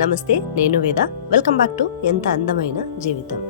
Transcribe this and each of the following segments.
నమస్తే నేను వేద. వెల్కమ్ బ్యాక్ టు ఎంత అందమైన జీవితం.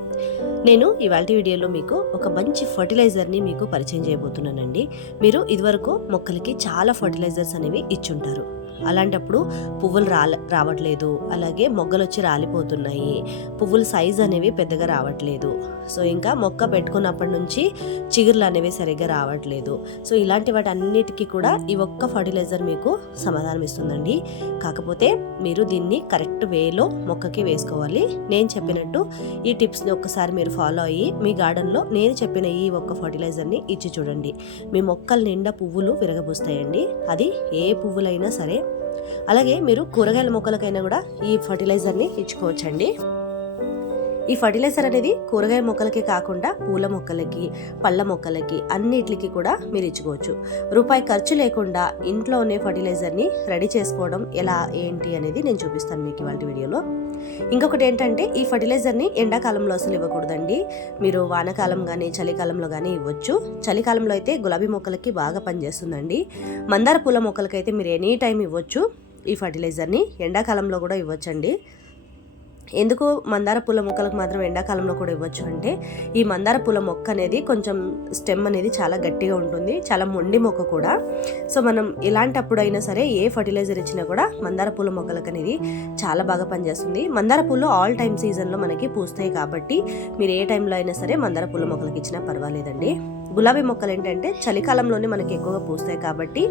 నేను ఇవాళ వీడియోలో మీకు ఒక మంచి ఫర్టిలైజర్ని మీకు పరిచయం చేయబోతున్నానండి. మీరు ఇదివరకు మొక్కలకి చాలా ఫర్టిలైజర్స్ అనేవి ఇచ్చుంటారు. అలాంటప్పుడు పువ్వులు రాల రావట్లేదు. అలాగే మొగ్గలు వచ్చి రాలిపోతున్నాయి. పువ్వుల సైజ్ అనేవి పెద్దగా రావట్లేదు. సో ఇంకా మొక్క పెట్టుకున్నప్పటి నుంచి చిగుర్లు అనేవి సరిగ్గా రావట్లేదు. సో ఇలాంటి వాటి అన్నిటికీ కూడా ఈ ఒక్క ఫర్టిలైజర్ మీకు సమాధానం ఇస్తుందండి. కాకపోతే మీరు దీన్ని కరెక్ట్ వేలో మొక్కకి వేసుకోవాలి. నేను చెప్పినట్టు ఈ టిప్స్ని ఒక్కసారి మీరు ఫాలో అయ్యి మీ గార్డెన్లో నేను చెప్పిన ఈ ఒక్క ఫర్టిలైజర్ని ఇచ్చి చూడండి. మీ మొక్కల నిండా పువ్వులు విరగబూస్తాయండి. అది ఏ పువ్వులైనా సరే అలాగే మీరు కూరగాయల మొక్కలకైనా కూడా ఈ ఫర్టిలైజర్ని ఇచ్చుకోవచ్చండి. ఈ ఫర్టిలైజర్ అనేది కూరగాయ మొక్కలకే కాకుండా పూల మొక్కలకి పళ్ళ మొక్కలకి అన్నిటికి కూడా మీరు ఇచ్చుకోవచ్చు. రూపాయి ఖర్చు లేకుండా ఇంట్లోనే ఫర్టిలైజర్ని రెడీ చేసుకోవడం ఎలా ఏంటి అనేది నేను చూపిస్తాను మీకు ఇవాళ వీడియోలో. ఇంకొకటి ఏంటంటే ఈ ఫర్టిలైజర్ని ఎండాకాలంలో అసలు ఇవ్వకూడదండి. మీరు వానకాలం కానీ చలికాలంలో కానీ ఇవ్వచ్చు. చలికాలంలో అయితే గులాబీ మొక్కలకి బాగా పనిచేస్తుందండి. మందార పూల మొక్కలకైతే మీరు ఎనీ టైం ఇవ్వచ్చు ఈ ఫర్టిలైజర్ని. ఎండాకాలంలో కూడా ఇవ్వచ్చండి. ఎందుకు మందార పూల మొక్కలకు మాత్రం ఎండాకాలంలో కూడా ఇవ్వచ్చు అంటే ఈ మందార పూల మొక్క అనేది కొంచెం స్టెమ్ అనేది చాలా గట్టిగా ఉంటుంది చాలా మొండి మొక్క కూడా. సో మనం ఇలాంటప్పుడైనా సరే ఏ ఫర్టిలైజర్ ఇచ్చినా కూడా మందార పూల మొక్కలకు అనేది చాలా బాగా పనిచేస్తుంది. మందార పూలు ఆల్ టైమ్ సీజన్లో మనకి పూస్తాయి కాబట్టి మీరు ఏ టైంలో అయినా సరే మందార పూల మొక్కలకు ఇచ్చినా పర్వాలేదండి. గులాబీ మొక్కలు ఏంటంటే చలికాలంలోనే మనకి ఎక్కువగా పూస్తాయి కాబట్టి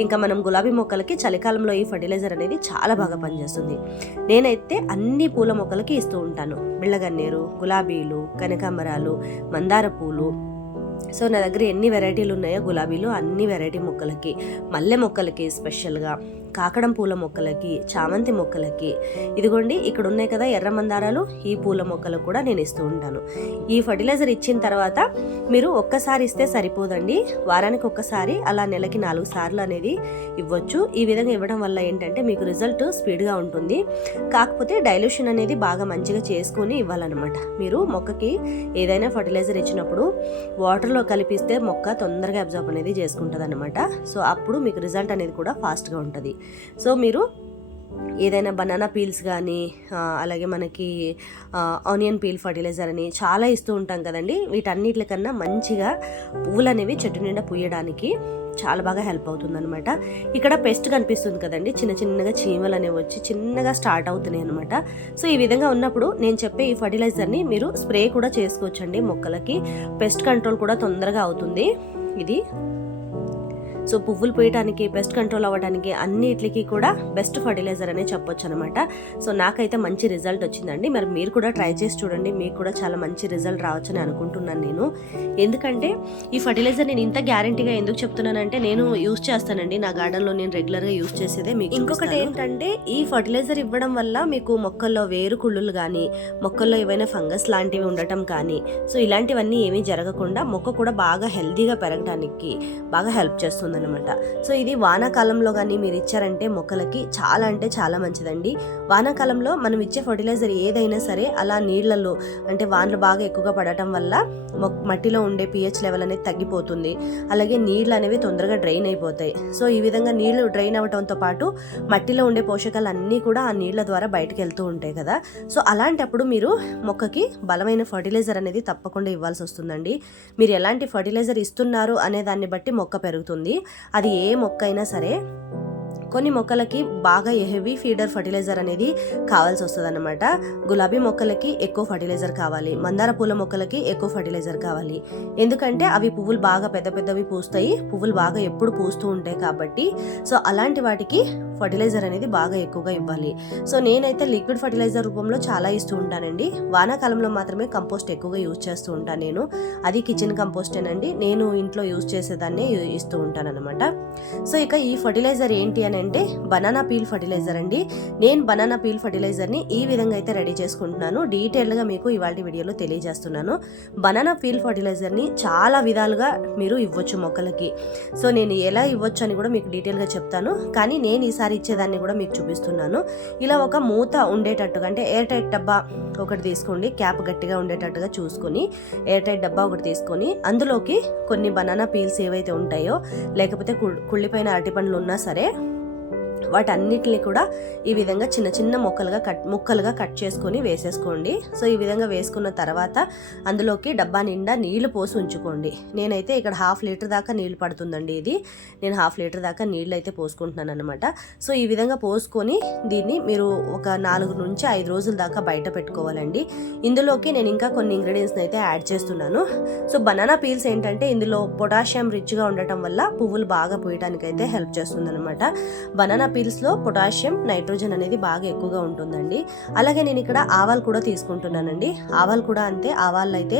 ఇంకా మనం గులాబీ మొక్కలకి చలికాలంలో ఈ ఫర్టిలైజర్ అనేది చాలా బాగా పనిచేస్తుంది. నేనైతే అన్ని పూల మొక్కలకి ఇస్తూ ఉంటాను. బిళ్ళగన్నేరు గులాబీలు కనకాంబరాలు మందార పూలు సో నా దగ్గర ఎన్ని వెరైటీలు ఉన్నాయో గులాబీలు అన్ని వెరైటీ మొక్కలకి. మల్లె మొక్కలకి స్పెషల్గా కాకడం పూల మొక్కలకి చామంతి మొక్కలకి. ఇదిగోండి ఇక్కడ ఉన్నాయి కదా ఎర్ర మందారాలు ఈ పూల మొక్కలకు కూడా నేను ఇస్తూ ఉంటాను. ఈ ఫర్టిలైజర్ ఇచ్చిన తర్వాత మీరు ఒక్కసారి ఇస్తే సరిపోదండి. వారానికి ఒక్కసారి అలా నెలకి నాలుగు సార్లు అనేది ఇవ్వచ్చు. ఈ విధంగా ఇవ్వడం వల్ల ఏంటంటే మీకు రిజల్ట్ స్పీడ్గా ఉంటుంది. కాకపోతే డైల్యూషన్ అనేది బాగా మంచిగా చేసుకొని ఇవ్వాలన్నమాట. మీరు మొక్కకి ఏదైనా ఫర్టిలైజర్ ఇచ్చినప్పుడు వాటర్ వాటర్లో కలిపిస్తే మొక్క తొందరగా అబ్జర్వ్ అనేది చేసుకుంటుంది అనమాట సో అప్పుడు మీకు రిజల్ట్ అనేది కూడా ఫాస్ట్గా ఉంటుంది. సో మీరు ఏదైనా బనానా పీల్స్ కానీ అలాగే మనకి ఆనియన్ పీల్ ఫర్టిలైజర్ అని చాలా ఇస్తూ ఉంటాం కదండి. వీటన్నిటికన్నా మంచిగా పువ్వులు అనేవి చెట్టు నిండా పూయడానికి చాలా బాగా హెల్ప్ అవుతుంది అనమాట ఇక్కడ పెస్ట్ కనిపిస్తుంది కదండి. చిన్న చిన్నగా చీమలు అనేవి వచ్చి చిన్నగా స్టార్ట్ అవుతున్నాయి అనమాట సో ఈ విధంగా ఉన్నప్పుడు నేను చెప్పే ఈ ఫర్టిలైజర్ని మీరు స్ప్రే కూడా చేసుకోవచ్చండి మొక్కలకి. పెస్ట్ కంట్రోల్ కూడా తొందరగా అవుతుంది. ఇది సో పువ్వులు పోయటానికి పెస్ట్ కంట్రోల్ అవ్వడానికి అన్నిటికీ కూడా బెస్ట్ ఫర్టిలైజర్ అనే చెప్పొచ్చు అనమాట సో నాకైతే మంచి రిజల్ట్ వచ్చిందండి. మరి మీరు కూడా ట్రై చేసి చూడండి. మీకు కూడా చాలా మంచి రిజల్ట్ రావచ్చని అనుకుంటున్నాను నేను. ఎందుకంటే ఈ ఫర్టిలైజర్ నేను ఇంత గ్యారంటీగా ఎందుకు చెప్తున్నానంటే నేను యూస్ చేస్తానండి. నా గార్డెన్లో నేను రెగ్యులర్గా యూస్ చేసేదే మీకు ఇంకొకటి ఏంటంటే ఈ ఫర్టిలైజర్ ఇవ్వడం వల్ల మీకు మొక్కల్లో వేరు కుళ్ళులు కానీ మొక్కల్లో ఏవైనా ఫంగస్ లాంటివి ఉండటం కానీ సో ఇలాంటివన్నీ ఏమీ జరగకుండా మొక్క కూడా బాగా హెల్తీగా పెరగడానికి బాగా హెల్ప్ చేస్తుంది అనమాట సో ఇది వానాకాలంలో కానీ మీరు ఇచ్చారంటే మొక్కలకి చాలా అంటే చాలా మంచిదండి. వానాకాలంలో మనం ఇచ్చే ఫర్టిలైజర్ ఏదైనా సరే అలా నీళ్ళలో అంటే వానలు బాగా ఎక్కువగా పడటం వల్ల మట్టిలో ఉండే పిహెచ్ లెవెల్ అనేది తగ్గిపోతుంది. అలాగే నీళ్ళు అనేవి తొందరగా డ్రైన్ అయిపోతాయి. సో ఈ విధంగా నీళ్ళు డ్రైన్ అవ్వడంతో పాటు మట్టిలో ఉండే పోషకాలు అన్నీ కూడా ఆ నీళ్ళ ద్వారా బయటకు వెళ్తూ ఉంటాయి కదా. సో అలాంటప్పుడు మీరు మొక్కకి బలమైన ఫర్టిలైజర్ అనేది తప్పకుండా ఇవ్వాల్సి వస్తుందండి. మీరు ఎలాంటి ఫర్టిలైజర్ ఇస్తున్నారు అనే దాన్ని బట్టి మొక్క పెరుగుతుంది. అది ఏ మొక్క అయినా సరే కొన్ని మొక్కలకి బాగా హెవీ ఫీడర్ ఫర్టిలైజర్ అనేది కావాల్సి వస్తుంది అనమాట గులాబీ మొక్కలకి ఎక్కువ ఫర్టిలైజర్ కావాలి. మందార పూల మొక్కలకి ఎక్కువ ఫర్టిలైజర్ కావాలి. ఎందుకంటే అవి పువ్వులు బాగా పెద్ద పెద్దవి పూస్తాయి. పువ్వులు బాగా ఎప్పుడు పూస్తూ ఉంటాయి కాబట్టి. సో అలాంటి వాటికి ఫర్టిలైజర్ అనేది బాగా ఎక్కువగా ఇవ్వాలి. సో నేనైతే లిక్విడ్ ఫర్టిలైజర్ రూపంలో చాలా ఇస్తూ ఉంటానండి. వానాకాలంలో మాత్రమే కంపోస్ట్ ఎక్కువగా యూజ్ చేస్తూ ఉంటాను నేను. అది కిచెన్ కంపోస్టేనండి. నేను ఇంట్లో యూజ్ చేసేదాన్ని ఇస్తూ ఉంటాను అనమాట సో ఇక ఈ ఫర్టిలైజర్ ఏంటి అని అంటే బనానా పీల్ ఫర్టిలైజర్ అండి. నేను బనానా పీల్ ఫర్టిలైజర్ని ఈ విధంగా అయితే రెడీ చేసుకుంటున్నాను. డీటెయిల్గా మీకు ఇవాళ వీడియోలో తెలియజేస్తున్నాను. బనానా పీల్ ఫర్టిలైజర్ని చాలా విధాలుగా మీరు ఇవ్వచ్చు మొక్కలకి. సో నేను ఎలా ఇవ్వచ్చు అని కూడా మీకు డీటెయిల్గా చెప్తాను. కానీ నేను ఈసారి ఇచ్చేదాన్ని కూడా మీకు చూపిస్తున్నాను. ఇలా ఒక మూత ఉండేటట్టుగా అంటే ఎయిర్ టైట్ డబ్బా ఒకటి తీసుకోండి. క్యాప్ గట్టిగా ఉండేటట్టుగా చూసుకొని ఎయిర్ టైట్ డబ్బా ఒకటి తీసుకొని అందులోకి కొన్ని బనానా పీల్స్ ఏవైతే ఉంటాయో లేకపోతే కుళ్ళిపోయిన అరటిపండ్లు ఉన్నా సరే వాటన్నిటిని కూడా ఈ విధంగా చిన్న చిన్న మొక్కలుగా కట్ ముక్కలుగా కట్ చేసుకొని వేసేసుకోండి. సో ఈ విధంగా వేసుకున్న తర్వాత అందులోకి డబ్బా నిండా నీళ్ళు పోసి ఉంచుకోండి. నేనైతే ఇక్కడ హాఫ్ లీటర్ దాకా నీళ్ళు పడుతుందండి ఇది. నేను హాఫ్ లీటర్ దాకా నీళ్ళు అయితే పోసుకుంటున్నాను అనమాట సో ఈ విధంగా పోసుకొని దీన్ని మీరు ఒక నాలుగు నుంచి ఐదు రోజుల దాకా బయట పెట్టుకోవాలండి. ఇందులోకి నేను ఇంకా కొన్ని ఇంగ్రీడియంట్స్ని అయితే యాడ్ చేస్తున్నాను. సో బనానా పీల్స్ ఏంటంటే ఇందులో పొటాషియం రిచ్గా ఉండటం వల్ల పువ్వులు బాగా పూయడానికి అయితే హెల్ప్ చేస్తుంది అనమాట బనానా పీల్స్లో పొటాషియం నైట్రోజన్ అనేది బాగా ఎక్కువగా ఉంటుందండి. అలాగే నేను ఇక్కడ ఆవాలు కూడా తీసుకుంటున్నానండి. ఆవాలు కూడా అంతే. ఆవాళ్ళు అయితే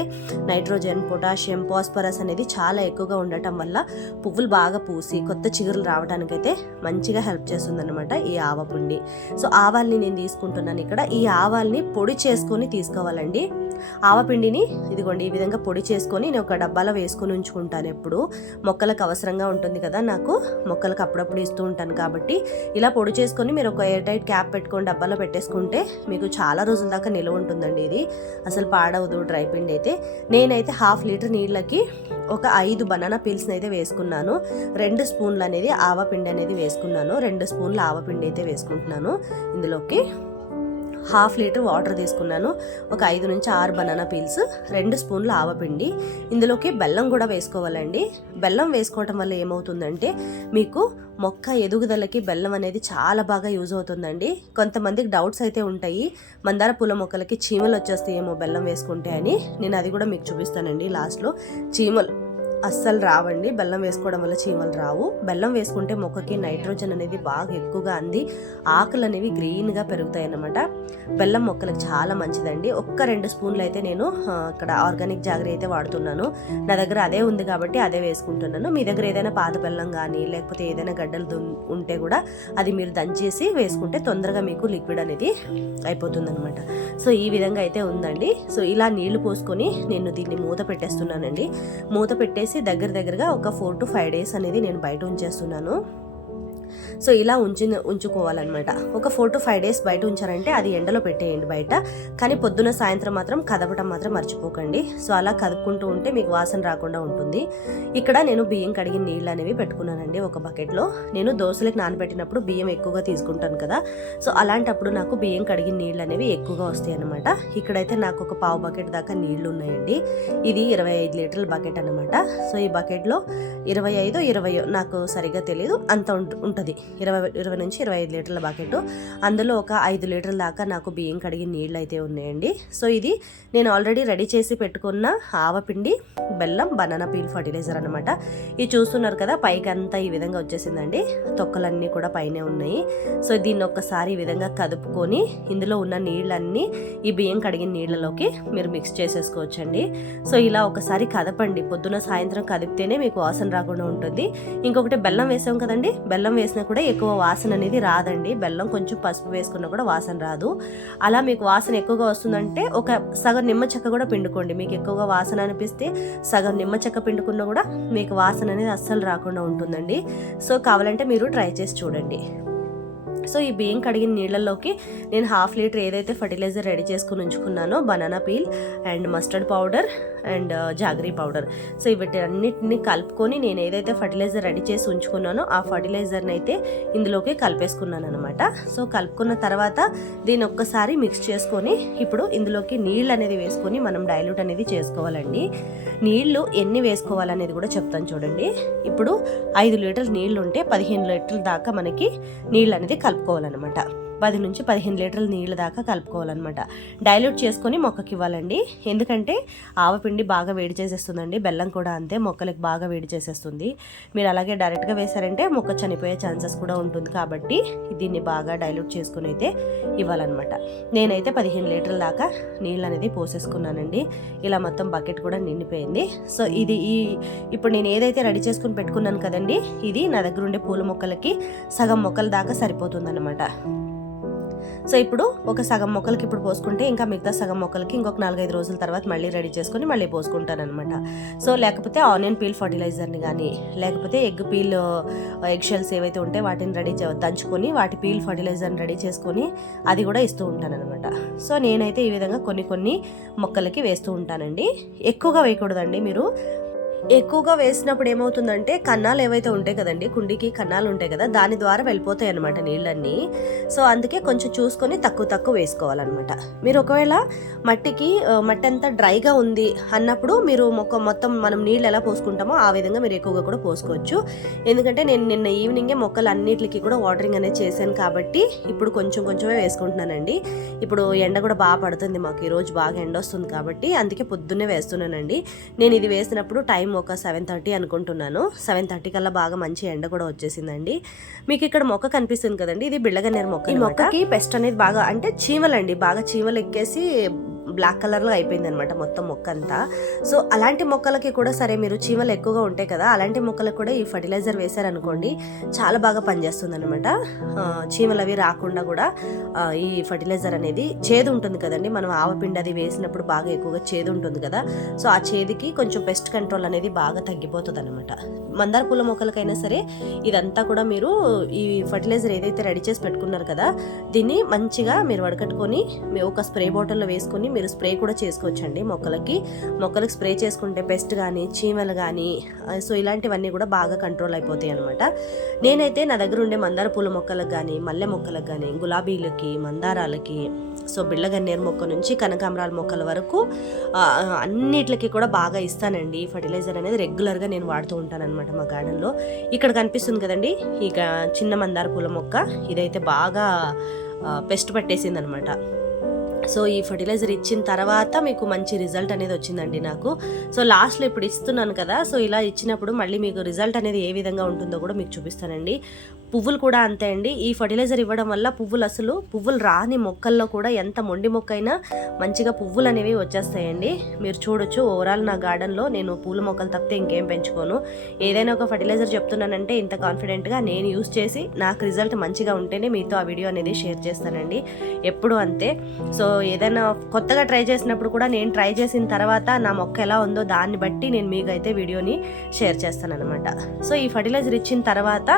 నైట్రోజన్ పొటాషియం పాస్పరస్ అనేది చాలా ఎక్కువగా ఉండటం వల్ల పువ్వులు బాగా పూసి కొత్త చిగురులు రావడానికైతే మంచిగా హెల్ప్ చేస్తుందన్నమాట ఈ ఆవ పిండి సో ఆవాల్ని నేను తీసుకుంటున్నాను ఇక్కడ. ఈ ఆవాల్ని పొడి చేసుకొని తీసుకోవాలండి. ఆవపిండిని ఇదిగోండి ఈ విధంగా పొడి చేసుకొని నేను ఒక డబ్బాలో వేసుకొని ఉంచుకుంటాను ఎప్పుడు. మొక్కలకు అవసరంగా ఉంటుంది కదా నాకు మొక్కలకు అప్పుడప్పుడు ఇస్తూ ఉంటాను కాబట్టి. ఇలా పొడి చేసుకొని మీరు ఒక ఎయిర్ టైట్ క్యాప్ పెట్టుకొని డబ్బాలో పెట్టేసుకుంటే మీకు చాలా రోజుల దాకా నిల్వ ఉంటుందండి ఇది. అసలు పాడవదు డ్రై పిండి అయితే. నేనైతే హాఫ్ లీటర్ నీళ్ళకి ఒక ఐదు బనానా పీల్స్ని అయితే వేసుకున్నాను. రెండు స్పూన్లు అనేది ఆవపిండి అనేది వేసుకున్నాను. రెండు స్పూన్లు ఆవపిండి అయితే వేసుకుంటున్నాను ఇందులోకి. హాఫ్ లీటర్ వాటర్ తీసుకున్నాను. ఒక ఐదు నుంచి ఆరు బనానా పీల్స్ రెండు స్పూన్లు ఆవపిండి ఇందులోకి బెల్లం కూడా వేసుకోవాలండి. బెల్లం వేసుకోవటం వల్ల ఏమవుతుందంటే మీకు మొక్క ఎదుగుదలకి బెల్లం అనేది చాలా బాగా యూజ్ అవుతుందండి. కొంతమందికి డౌట్స్ అయితే ఉంటాయి. మందార పూల మొక్కలకి చీమలు వచ్చేస్తాయేమో బెల్లం వేసుకుంటే అని. నేను అది కూడా మీకు చూపిస్తానండి లాస్ట్లో. చీమలు. అస్సలు రావండి. బెల్లం వేసుకోవడం వల్ల చీమలు రావు. బెల్లం వేసుకుంటే మొక్కకి నైట్రోజన్ అనేది బాగా ఎక్కువగా అంది. ఆకులు అనేవి గ్రీన్గా పెరుగుతాయి అన్నమాట బెల్లం మొక్కలకు చాలా మంచిదండి. ఒక్క రెండు స్పూన్లు అయితే నేను ఇక్కడ ఆర్గానిక్ జాగ్రీ అయితే వాడుతున్నాను. నా దగ్గర అదే ఉంది కాబట్టి అదే వేసుకుంటున్నాను. మీ దగ్గర ఏదైనా పాత బెల్లం కానీ లేకపోతే ఏదైనా గడ్డలు ఉంటే కూడా అది మీరు దంచేసి వేసుకుంటే తొందరగా మీకు లిక్విడ్ అనేది అయిపోతుంది అనమాట సో ఈ విధంగా అయితే ఉందండి. సో ఇలా నీళ్ళు పోసుకొని నేను దీన్ని మూత పెట్టేస్తున్నానండి. మూత పెట్టేసి పెట్టేసి దగ్గర దగ్గరగా ఒక ఫోర్ టు ఫైవ్ డేస్ అనేది నేను బయట ఉంచేస్తున్నాను. సో ఇలా ఉంచి ఉంచుకోవాలన్నమాట. ఒక ఫోర్ టు ఫైవ్ డేస్ బయట ఉంచారంటే అది ఎండలో పెట్టేయండి బయట. కానీ పొద్దున సాయంత్రం మాత్రం కదపటం మాత్రం మర్చిపోకండి. సో అలా కదుపుకుంటూ ఉంటే మీకు వాసన రాకుండా ఉంటుంది. ఇక్కడ నేను బియ్యం కడిగిన నీళ్ళు అనేవి పెట్టుకున్నానండి ఒక బకెట్లో. నేను దోశలకు నానబెట్టినప్పుడు బియ్యం ఎక్కువగా తీసుకుంటాను కదా. సో అలాంటప్పుడు నాకు బియ్యం కడిగిన నీళ్ళు అనేవి ఎక్కువగా వస్తాయి అనమాట ఇక్కడైతే నాకు ఒక పావు బకెట్ దాకా నీళ్ళు ఉన్నాయండి ఇది ఇరవై ఐదు లీటర్ల బకెట్ అనమాట సో ఈ బకెట్లో ఇరవై ఐదు ఇరవై నాకు సరిగ్గా తెలియదు అంత ఉంటుంది ఇరవై ఇరవై నుంచి ఇరవై ఐదు లీటర్ల బకెట్ అందులో ఒక ఐదు లీటర్ల దాకా నాకు బియ్యం కడిగి నీళ్ళు అయితే ఉన్నాయండి. సో ఇది నేను ఆల్రెడీ రెడీ చేసి పెట్టుకున్న ఆవపిండి బెల్లం బనానా పీల్ ఫర్టిలైజర్ అనమాట ఇది చూస్తున్నారు కదా పైకి అంతా ఈ విధంగా వచ్చేసిందండి. తొక్కలన్నీ కూడా పైనే ఉన్నాయి. సో దీన్ని ఒక్కసారి ఈ విధంగా కదుపుకొని ఇందులో ఉన్న నీళ్ళన్నీ ఈ బియ్యం కడిగిన నీళ్ళలోకి మీరు మిక్స్ చేసేసుకోవచ్చండి. సో ఇలా ఒకసారి కదపండి. పొద్దున సాయంత్రం కదిపితేనే మీకు వాసన రాకుండా ఉంటుంది. ఇంకొకటి బెల్లం వేసాం కదండి. బెల్లం వేసి వేసినా కూడా ఎక్కువ వాసన అనేది రాదండి. బెల్లం కొంచెం పసుపు వేసుకున్నా కూడా వాసన రాదు. అలా మీకు వాసన ఎక్కువగా వస్తుందంటే ఒక సగం నిమ్మ చెక్క కూడా పిండుకోండి. మీకు ఎక్కువగా వాసన అనిపిస్తే సగం నిమ్మ చెక్క పిండుకున్నా కూడా మీకు వాసన అనేది అస్సలు రాకుండా ఉంటుందండి. సో కావాలంటే మీరు ట్రై చేసి చూడండి. సో ఈ బియ్యం కడిగిన నీళ్ళల్లోకి నేను హాఫ్ లీటర్ ఏదైతే ఫర్టిలైజర్ రెడీ చేసుకుని ఉంచుకున్నానో banana peel and mustard powder and jaggery powder. So వీటన్నిటిని కలుపుకొని నేను ఏదైతే ఫర్టిలైజర్ రెడీ చేసి ఉంచుకున్నానో ఆ ఫర్టిలైజర్ని అయితే ఇందులోకి కలిపేసుకున్నాను అనమాట సో కలుపుకున్న తర్వాత దీన్ని ఒక్కసారి మిక్స్ చేసుకొని ఇప్పుడు ఇందులోకి నీళ్ళు అనేది వేసుకొని మనం డైల్యూట్ అనేది చేసుకోవాలండి. నీళ్ళు ఎన్ని వేసుకోవాలనేది కూడా చెప్తాను చూడండి. ఇప్పుడు ఐదు లీటర్లు నీళ్ళు ఉంటే పదిహేను లీటర్ల దాకా మనకి నీళ్ళు అనేది కలుపుకోవాలన్నమాట పది నుంచి పదిహేను లీటర్ల నీళ్ళ దాకా కలుపుకోవాలన్నమాట. డైల్యూట్ చేసుకొని మొక్కకి ఇవ్వాలండి. ఎందుకంటే ఆవపిండి బాగా వేడి చేసేస్తుందండి. బెల్లం కూడా అంతే మొక్కలకు బాగా వేడి చేసేస్తుంది. మీరు అలాగే డైరెక్ట్గా వేశారంటే మొక్క చనిపోయే ఛాన్సెస్ కూడా ఉంటుంది కాబట్టి దీన్ని బాగా డైల్యూట్ చేసుకుని అయితే ఇవ్వాలన్నమాట. నేనైతే పదిహేను లీటర్ల దాకా నీళ్ళు అనేది పోసేసుకున్నానండి. ఇలా మొత్తం బకెట్ కూడా నిండిపోయింది. సో ఇది ఈ ఇప్పుడు నేను ఏదైతే రెడీ చేసుకుని పెట్టుకున్నాను కదండి ఇది నా దగ్గర ఉండే పూల మొక్కలకి సగం మొక్కల దాకా సరిపోతుందన్నమాట. సో ఇప్పుడు ఒక సగం మొక్కలకి ఇప్పుడు పోసుకుంటే ఇంకా మిగతా సగం మొక్కలకి ఇంకొక నాలుగైదు రోజుల తర్వాత మళ్ళీ రెడీ చేసుకొని మళ్ళీ పోసుకుంటాను అనమాట సో లేకపోతే ఆనియన్ పీల్ ఫర్టిలైజర్ని కానీ లేకపోతే ఎగ్ పీల్ ఎగ్ షెల్స్ ఏవైతే ఉంటే వాటిని రెడీ దంచుకొని వాటి పీల్ ఫర్టిలైజర్ని రెడీ చేసుకొని అది కూడా ఇస్తూ ఉంటాను అనమాట సో నేనైతే ఈ విధంగా కొన్ని కొన్ని మొక్కలకి వేస్తూ ఉంటానండి. ఎక్కువగా వేయకూడదండి మీరు. ఎక్కువగా వేసినప్పుడు ఏమవుతుందంటే కన్నాలు ఏవైతే ఉంటాయి కదండి కుండీకి కన్నాలు ఉంటాయి కదా దాని ద్వారా వెళ్ళిపోతాయి అనమాట నీళ్ళన్నీ. సో అందుకే కొంచెం చూసుకొని తక్కువ తక్కువ వేసుకోవాలన్నమాట. మీరు ఒకవేళ మట్టికి మట్టి అంతా డ్రైగా ఉంది అన్నప్పుడు మీరు మొక్క మొత్తం మనం నీళ్ళు ఎలా పోసుకుంటామో ఆ విధంగా మీరు ఎక్కువగా కూడా పోసుకోవచ్చు. ఎందుకంటే నేను నిన్న ఈవినింగే మొక్కలు అన్నిటికీ కూడా వాటరింగ్ అనేది చేశాను కాబట్టి ఇప్పుడు కొంచెం కొంచెమే వేసుకుంటున్నానండి. ఇప్పుడు ఎండ కూడా బాగా పడుతుంది మాకు ఈరోజు బాగా ఎండ వస్తుంది కాబట్టి అందుకే పొద్దున్నే వేస్తున్నానండి. నేను ఇది వేసినప్పుడు టైం ఒక సెవెన్ థర్టీ అనుకుంటున్నాను. సెవెన్ థర్టీ కల్లా బాగా మంచి ఎండ కూడా వచ్చేసిందండి. మీకు ఇక్కడ మొక్క కనిపిస్తుంది కదండి. ఇది బిళ్ళగన్నేరు మొక్క ఈ మొక్కకి పెస్ట్ అనేది బాగా అంటే చీమలండి. బాగా చీమలు ఎక్కేసి బ్లాక్ కలర్లో అయిపోయింది అనమాట మొత్తం మొక్క అంతా సో అలాంటి మొక్కలకి కూడా సరే మీరు చీమలు ఎక్కువగా ఉంటాయి కదా అలాంటి మొక్కలకు కూడా ఈ ఫర్టిలైజర్ వేశారనుకోండి చాలా బాగా పనిచేస్తుంది అనమాట చీమలు అవి రాకుండా కూడా ఈ ఫర్టిలైజర్ అనేది చేదు ఉంటుంది కదండి. మనం ఆవపిండి అది వేసినప్పుడు బాగా ఎక్కువగా చేదు ఉంటుంది కదా. సో ఆ చేదుకి కొంచెం పెస్ట్ కంట్రోల్ అనేది బాగా తగ్గిపోతుంది అనమాట మందార పూల మొక్కలకైనా సరే ఇదంతా కూడా మీరు ఈ ఫర్టిలైజర్ ఏదైతే రెడీ చేసి పెట్టుకున్నారు కదా దీన్ని మంచిగా మీరు వడకట్టుకొని ఒక స్ప్రే బాటిల్లో వేసుకొని మీరు స్ప్రే కూడా చేసుకోవచ్చండి మొక్కలకి. మొక్కలకు స్ప్రే చేసుకుంటే పెస్ట్ కానీ చీమలు కానీ సో ఇలాంటివన్నీ కూడా బాగా కంట్రోల్ అయిపోతాయి అనమాట నేనైతే నా దగ్గర ఉండే మందార పూల మొక్కలకు కానీ మల్లె మొక్కలకు కానీ గులాబీలకి మందారాలకి సో బిళ్ళగన్నేరు మొక్క నుంచి కనకాంబరాల మొక్కల వరకు ఆ, అన్నిటికి కూడా బాగా ఇస్తానండి ఫర్టిలైజర్ ఫర్టిలైజర్ అనేది రెగ్యులర్గా నేను వాడుతూ ఉంటాను అనమాట మా గార్డెన్లో ఇక్కడ కనిపిస్తుంది కదండి ఇక చిన్న మందార పూల మొక్క ఇదైతే బాగా పెస్ట్ పట్టేసింది అనమాట సో ఈ ఫర్టిలైజర్ ఇచ్చిన తర్వాత మీకు మంచి రిజల్ట్ అనేది వచ్చిందండి నాకు. సో లాస్ట్లో ఇప్పుడు ఇస్తున్నాను కదా సో ఇలా ఇచ్చినప్పుడు మళ్ళీ మీకు రిజల్ట్ అనేది ఏ విధంగా ఉంటుందో కూడా మీకు చూపిస్తానండి. పువ్వులు కూడా అంతే అండి. ఈ ఫర్టిలైజర్ ఇవ్వడం వల్ల పువ్వులు అసలు పువ్వులు రాని మొక్కల్లో కూడా ఎంత మొండి మొక్క అయినా మంచిగా పువ్వులు అనేవి వచ్చేస్తాయండి. మీరు చూడొచ్చు ఓవరాల్ నా గార్డెన్లో నేను పూల మొక్కలు తప్పితే ఇంకేం పెంచుకోను. ఏదైనా ఒక ఫర్టిలైజర్ చెప్తున్నానంటే ఇంత కాన్ఫిడెంట్గా నేను యూస్ చేసి నాకు రిజల్ట్ మంచిగా ఉంటేనే మీతో ఆ వీడియో అనేది షేర్ చేస్తానండి. ఎప్పుడు అంతే. సో ఏదైనా కొత్తగా ట్రై చేసినప్పుడు కూడా నేను ట్రై చేసిన తర్వాత నా మొక్క ఎలా ఉందో దాన్ని బట్టి నేను మీకైతే వీడియోని షేర్ చేస్తాను అనమాట సో ఈ ఫర్టిలైజర్ ఇచ్చిన తర్వాత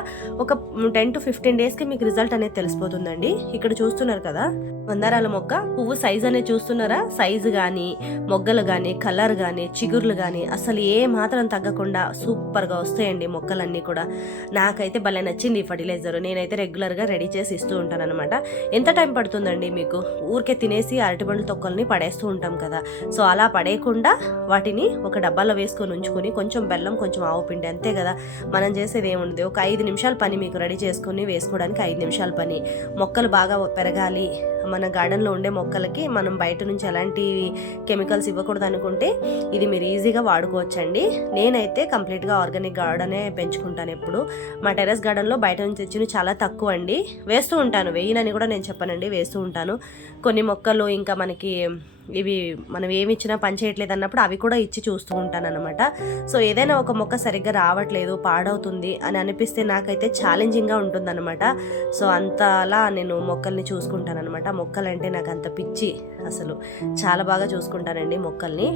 ఒక టెన్ టు ఫిఫ్టీన్ డేస్కి మీకు రిజల్ట్ అనేది తెలిసిపోతుందండి. ఇక్కడ చూస్తున్నారు కదా. మందారాల మొక్క. పువ్వు సైజ్ అనేది చూస్తున్నారా? సైజు కానీ మొగ్గలు కానీ కలర్ కానీ చిగుర్లు కానీ అసలు ఏ మాత్రం తగ్గకుండా సూపర్గా వస్తాయండి మొక్కలన్నీ కూడా. నాకైతే భలే నచ్చింది ఈ ఫర్టిలైజర్ నేనైతే రెగ్యులర్గా రెడీ చేసి ఇస్తూ ఉంటాను అనమాట ఎంత టైం పడుతుందండి మీకు? ఊరికే తినేసి అరటిపండ్ల తొక్కల్ని పడేస్తూ ఉంటాం కదా. సో అలా పడేయకుండా వాటిని ఒక డబ్బాలో వేసుకొని ఉంచుకొని కొంచెం బెల్లం కొంచెం ఆవు పిండి అంతే కదా. మనం చేసేది ఏముంది ఒక ఐదు నిమిషాల పని మీకు రెడీ చేసుకొని వేసుకోవడానికి ఐదు నిమిషాల పని. మొక్కలు బాగా పెరగాలి. మన మన గార్డెన్లో ఉండే మొక్కలకి మనం బయట నుంచి ఎలాంటి కెమికల్స్ ఇవ్వకూడదు అనుకుంటే ఇది మీరు ఈజీగా వాడుకోవచ్చండి. నేనైతే కంప్లీట్గా ఆర్గానిక్ గార్డెనే పెంచుకుంటాను ఎప్పుడు. మా టెరెస్ గార్డెన్లో బయట నుంచి తెచ్చిన చాలా తక్కువ అండి. వేస్తూ ఉంటాను. వేయనని కూడా నేను చెప్పనండి. వేస్తూ ఉంటాను. కొన్ని మొక్కలు ఇంకా మనకి ఇవి మనం ఏమి ఇచ్చినా పని చేయట్లేదు అన్నప్పుడు అవి కూడా ఇచ్చి చూస్తూ ఉంటాను అనమాట సో ఏదైనా ఒక మొక్క సరిగ్గా రావట్లేదు పాడవుతుంది అని అనిపిస్తే నాకైతే ఛాలెంజింగ్గా ఉంటుందన్నమాట. సో అంతలా నేను మొక్కల్ని చూసుకుంటాను అనమాట మొక్కలంటే నాకు అంత పిచ్చి అసలు. చాలా బాగా చూసుకుంటానండి మొక్కల్ని.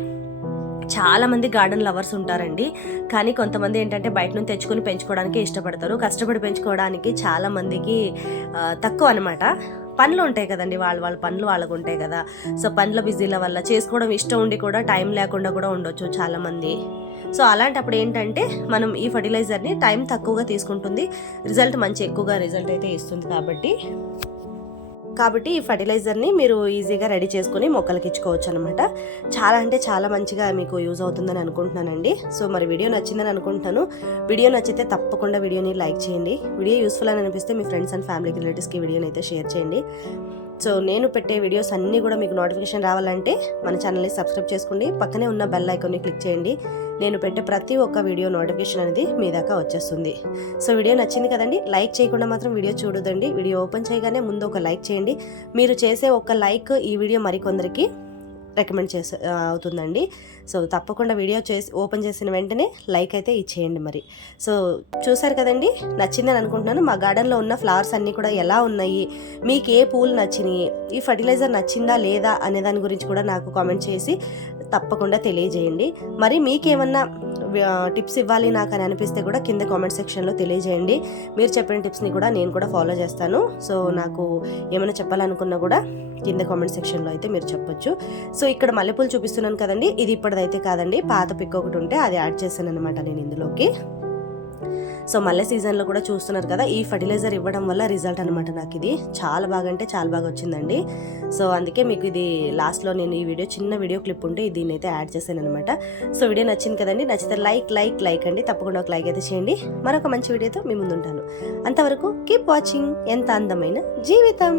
చాలామంది గార్డెన్ లవర్స్ ఉంటారండి. కానీ కొంతమంది ఏంటంటే బయట నుంచి తెచ్చుకొని పెంచుకోవడానికి ఇష్టపడతారు. కష్టపడి పెంచుకోవడానికి చాలా మందికి తక్కువ అనమాట పనులు ఉంటాయి కదండి. వాళ్ళ వాళ్ళ పనులు వాళ్ళకు ఉంటాయి కదా. సో పనుల బిజీల వల్ల చేసుకోవడం ఇష్టం ఉండి కూడా టైం లేకుండా కూడా ఉండొచ్చు చాలామంది. సో అలాంటప్పుడు ఏంటంటే మనం ఈ ఫర్టిలైజర్ని టైం తక్కువగా తీసుకుంటుంది. రిజల్ట్ మంచి ఎక్కువగా రిజల్ట్ అయితే ఇస్తుంది కాబట్టి. కాబట్టి ఈ ఫర్టిలైజర్ని మీరు ఈజీగా రెడీ చేసుకుని మొక్కలకి ఇచ్చుకోవచ్చు అనమాట చాలా అంటే చాలా మంచిగా మీకు యూజ్ అవుతుందని అనుకుంటున్నానండి. సో మరి వీడియో నచ్చిందని అనుకుంటున్నాను. వీడియో నచ్చితే తప్పకుండా వీడియోని లైక్ చేయండి. వీడియో యూస్ఫుల్ అని అనిపిస్తే మీ ఫ్రెండ్స్ అండ్ ఫ్యామిలీకి రిలేటివ్స్కి వీడియోని అయితే షేర్ చేయండి. సో నేను పెట్టే వీడియోస్ అన్నీ కూడా మీకు నోటిఫికేషన్ రావాలంటే మన ఛానల్ని సబ్స్క్రైబ్ చేసుకోండి. పక్కనే ఉన్న బెల్ ఐకాన్ని క్లిక్ చేయండి. నేను పెట్టే ప్రతి ఒక్క వీడియో నోటిఫికేషన్ అనేది మీ దాకా వచ్చేస్తుంది. సో వీడియో నచ్చింది కదండి లైక్ చేయకుండా మాత్రం వీడియో చూడదండి వీడియో ఓపెన్ చేయగానే ముందు ఒక లైక్ చేయండి. మీరు చేసే ఒక లైక్ ఈ వీడియో మరికొందరికి రికమెండ్ చేసే అవుతుందండి. సో తప్పకుండా వీడియో చేసి ఓపెన్ చేసిన వెంటనే లైక్ అయితే ఇచ్చేయండి మరి. సో చూసారు కదండి నచ్చిందని అనుకుంటున్నాను. మా గార్డెన్లో ఉన్న ఫ్లవర్స్ అన్నీ కూడా ఎలా ఉన్నాయి? మీకు ఏ పూలు నచ్చినాయి? ఈ ఫర్టిలైజర్ నచ్చిందా లేదా అనే దాని గురించి కూడా నాకు కామెంట్ చేసి తప్పకుండా తెలియజేయండి. మరి మీకేమన్నా టిప్స్ ఇవ్వాలి నాకు అని అనిపిస్తే కూడా కింద కామెంట్ సెక్షన్లో తెలియజేయండి. మీరు చెప్పిన టిప్స్ని కూడా నేను కూడా ఫాలో చేస్తాను. సో నాకు ఏమైనా చెప్పాలనుకున్నా కూడా కింద కామెంట్ సెక్షన్లో అయితే మీరు చెప్పొచ్చు. సో ఇక్కడ మల్లెపూలు చూపిస్తున్నాను కదండి. ఇది ఇప్పటిదైతే కాదండి. పాత పిక్ ఒకటి ఉంటే అది యాడ్ చేశాను అనమాట నేను ఇందులోకి. సో మల్లె సీజన్లో కూడా చూస్తున్నారు కదా ఈ ఫర్టిలైజర్ ఇవ్వడం వల్ల రిజల్ట్ అనమాట నాకు ఇది. చాలా బాగా అంటే చాలా బాగా వచ్చిందండి. సో అందుకే మీకు ఇది లాస్ట్లో నేను ఈ వీడియో చిన్న వీడియో క్లిప్ ఉంటే దీన్ని అయితే యాడ్ చేశాను అనమాట సో వీడియో నచ్చింది కదండి నచ్చితే లైక్ లైక్ లైక్ అండి. తప్పకుండా ఒక లైక్ అయితే చేయండి. మరొక మంచి వీడియోతో మీ ముందుంటాను. అంతవరకు కీప్ వాచింగ్ ఎంత అందమైన జీవితం!